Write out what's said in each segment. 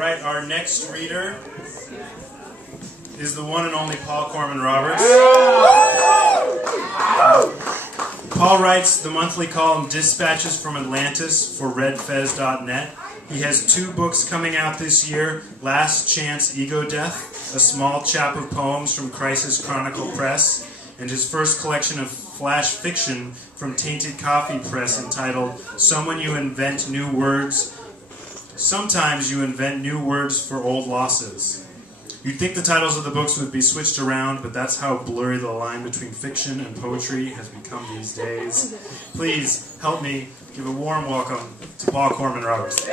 right, our next reader is the one and only Paul Corman-Roberts. Paul writes the monthly column Dispatches from Atlantis for redfez.net. He has 2 books coming out this year, Last Chance Ego Death, a small chap of poems from Crisis Chronicle Press, and his first collection of flash fiction from Tainted Coffee Press entitled Someone You Invent New Words. Sometimes you invent new words for old losses. You'd think the titles of the books would be switched around, but that's how blurry the line between fiction and poetry has become these days. Please help me give a warm welcome to Paul Corman-Roberts.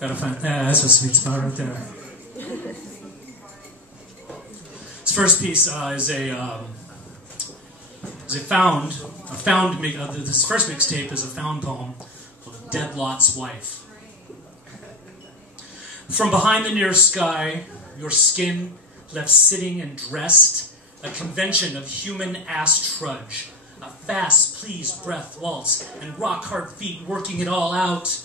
Gotta find that's a sweet spot right there. This first piece is this first mixtape is a found poem of Dead Lot's Wife. From behind the near sky, your skin left sitting and dressed, a convention of human ass trudge, a fast, pleased breath waltz, and rock-hard feet working it all out.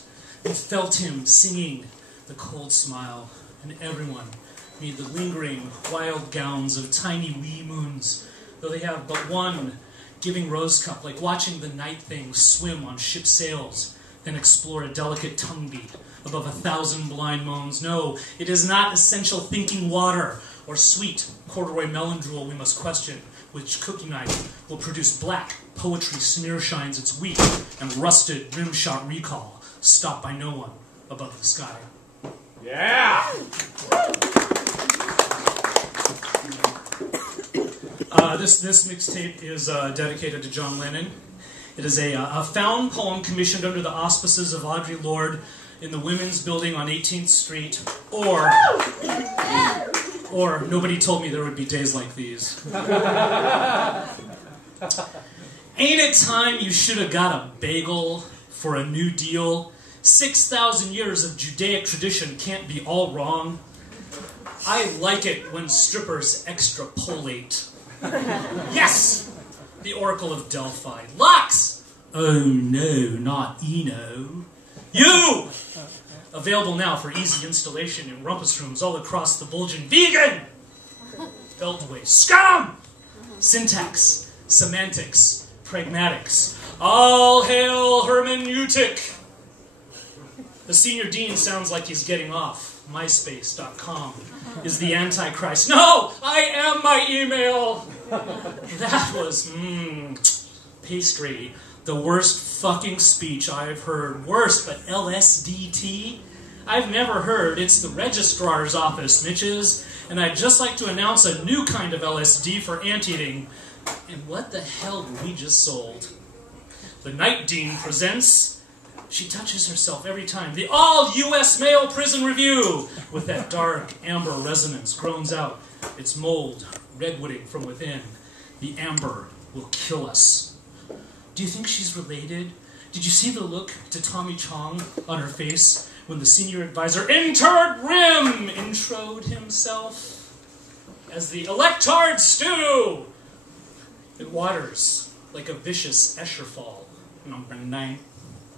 You felt him singing the cold smile, and everyone made the lingering wild gowns of tiny wee moons, though they have but one giving rose cup, like watching the night things swim on ship sails, then explore a delicate tongue beat above 1,000 blind moans. No, it is not essential thinking water or sweet corduroy melon drool we must question, which cookie knife will produce black poetry smear shines its weak and rusted rim-shot recall, stopped by no one above the sky. Yeah! This mixtape is dedicated to John Lennon. It is a found poem commissioned under the auspices of Audre Lorde in the Women's Building on 18th Street, or Nobody Told Me There Would Be Days Like These. Ain't it time you should have got a bagel for a New Deal? 6,000 years of Judaic tradition can't be all wrong. I like it when strippers extrapolate. Yes! The Oracle of Delphi. Lux! Oh no, not Eno. You! Available now for easy installation in rumpus rooms all across the bulging vegan! Beltway. Scum! Syntax. Semantics. Pragmatics. All hail hermeneutic! The senior dean sounds like he's getting off. MySpace.com is the Antichrist. No! I am my email! That was, pastry. The worst fucking speech I've heard. Worst, but LSDT? I've never heard. It's the registrar's office, Mitches. And I'd just like to announce a new kind of LSD for anteating. And what the hell did we just sold? The Night Dean presents... She touches herself every time. The all-U.S. Male Prison Review, with that dark amber resonance, groans out its mold, redwooding from within. The amber will kill us. Do you think she's related? Did you see the look to Tommy Chong on her face when the senior advisor Interred Rim introed himself as the Electard Stew? It waters like a vicious Escherfall. Number 9.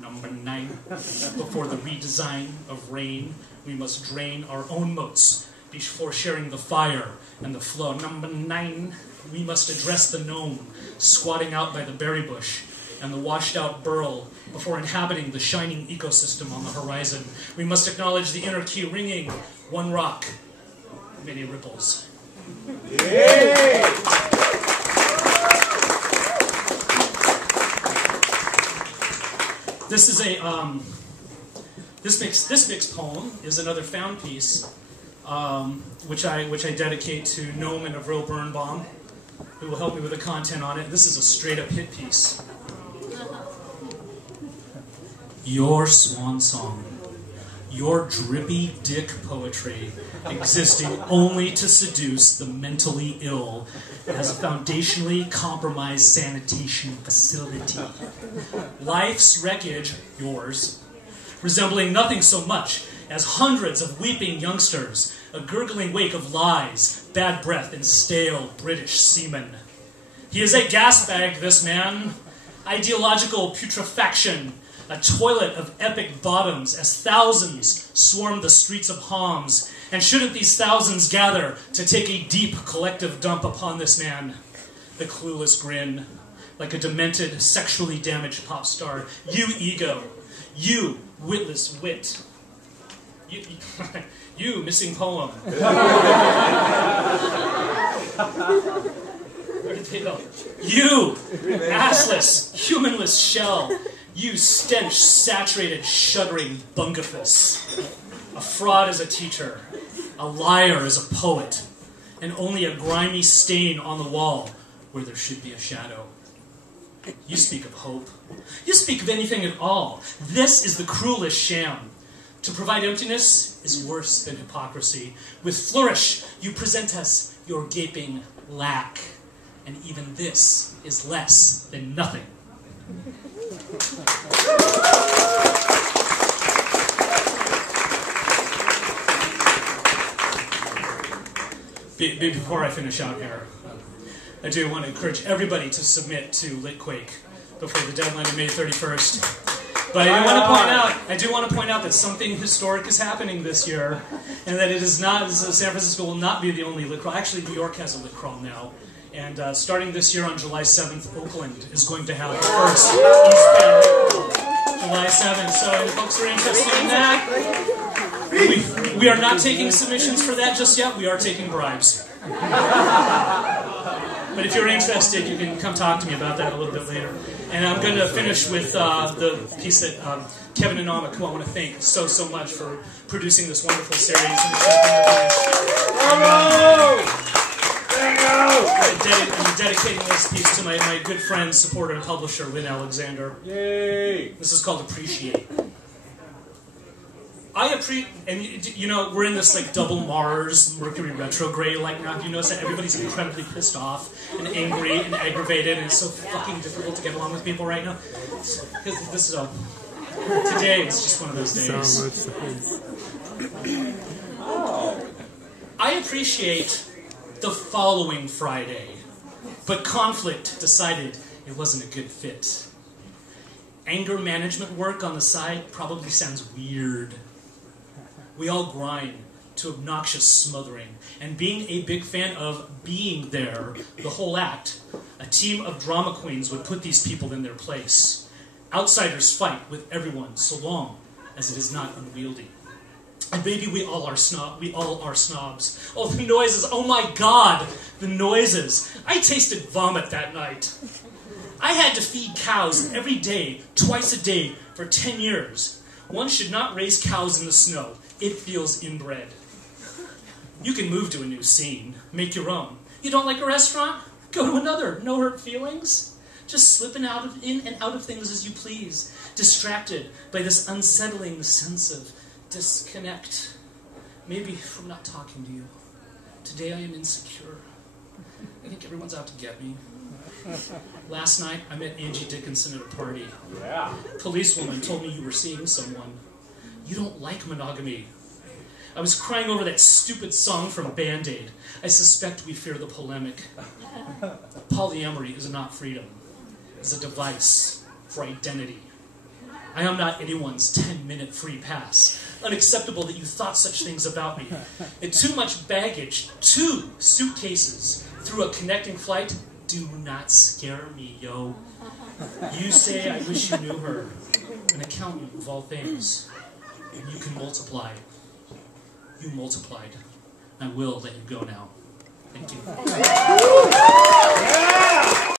Number 9, before the redesign of rain, we must drain our own moats before sharing the fire and the flow. Number 9, we must address the gnome squatting out by the berry bush and the washed-out burl before inhabiting the shining ecosystem on the horizon. We must acknowledge the inner key ringing, one rock, many ripples. Yay! This is a this mixed poem is another found piece, which I dedicate to Gnome and Avril Birnbaum, who will help me with the content on it. This is a straight up hit piece. Your swan song, your drippy dick poetry, existing only to seduce the mentally ill, as a foundationally compromised sanitation facility. Life's wreckage, yours, resembling nothing so much as hundreds of weeping youngsters, a gurgling wake of lies, bad breath, and stale British semen. He is a gas bag, this man. Ideological putrefaction. A toilet of epic bottoms as thousands swarm the streets of Homs. And shouldn't these thousands gather to take a deep collective dump upon this man? The clueless grin, like a demented, sexually damaged pop star. You ego. You witless wit. You missing poem. Where did they go? You assless, humanless shell. You stench-saturated, shuddering bungafus. A fraud as a teacher. A liar as a poet. And only a grimy stain on the wall where there should be a shadow. You speak of hope. You speak of anything at all. This is the cruelest sham. To provide emptiness is worse than hypocrisy. With flourish, you present us your gaping lack. And even this is less than nothing. Before I finish out here, I do want to encourage everybody to submit to Litquake before the deadline of May 31st. But I do want to point out that something historic is happening this year, and that it is not, San Francisco will not be the only lit crawl. Actually, New York has a lit crawl now. And starting this year on July 7th, Oakland is going to have the first Eastbound lit crawl. July 7th. So if folks are interested in that, we are not taking submissions for that just yet. We are taking bribes. But if you're interested, you can come talk to me about that a little bit later. And I'm going to finish with the piece that Kevin and Namak, who I want to thank so much for producing this wonderful series. I'm dedicating this piece to my good friend, supporter, and publisher, Lynn Alexander. Yay! This is called Appreciate. And you know, we're in this like double Mars, Mercury retrograde like now. You notice that everybody's incredibly pissed off and angry and aggravated, and it's so fucking difficult to get along with people right now. Because this is today is just one of those days. I appreciate the following Friday, but conflict decided it wasn't a good fit. Anger management work on the side probably sounds weird. We all grind to obnoxious smothering, and being a big fan of being there, the whole act, a team of drama queens would put these people in their place. Outsiders fight with everyone, so long as it is not unwieldy. And maybe we all are snobs. Oh, the noises, oh my God, the noises. I tasted vomit that night. I had to feed cows every day, twice a day, for 10 years. One should not raise cows in the snow. It feels inbred. You can move to a new scene, make your own. You don't like a restaurant? Go to another. No hurt feelings. Just slipping in and out of things as you please, distracted by this unsettling sense of disconnect. Maybe from not talking to you. Today I am insecure. I think everyone's out to get me. Last night I met Angie Dickinson at a party. Yeah. Policewoman told me you were seeing someone. You don't like monogamy. I was crying over that stupid song from Band-Aid. I suspect we fear the polemic. Polyamory is not freedom. It's a device for identity. I am not anyone's 10-minute free pass. Unacceptable that you thought such things about me. And too much baggage, 2 suitcases through a connecting flight. Do not scare me, yo. You say I wish you knew her. An accountant of all things. And you can multiply. You multiplied. I will let you go now. Thank you.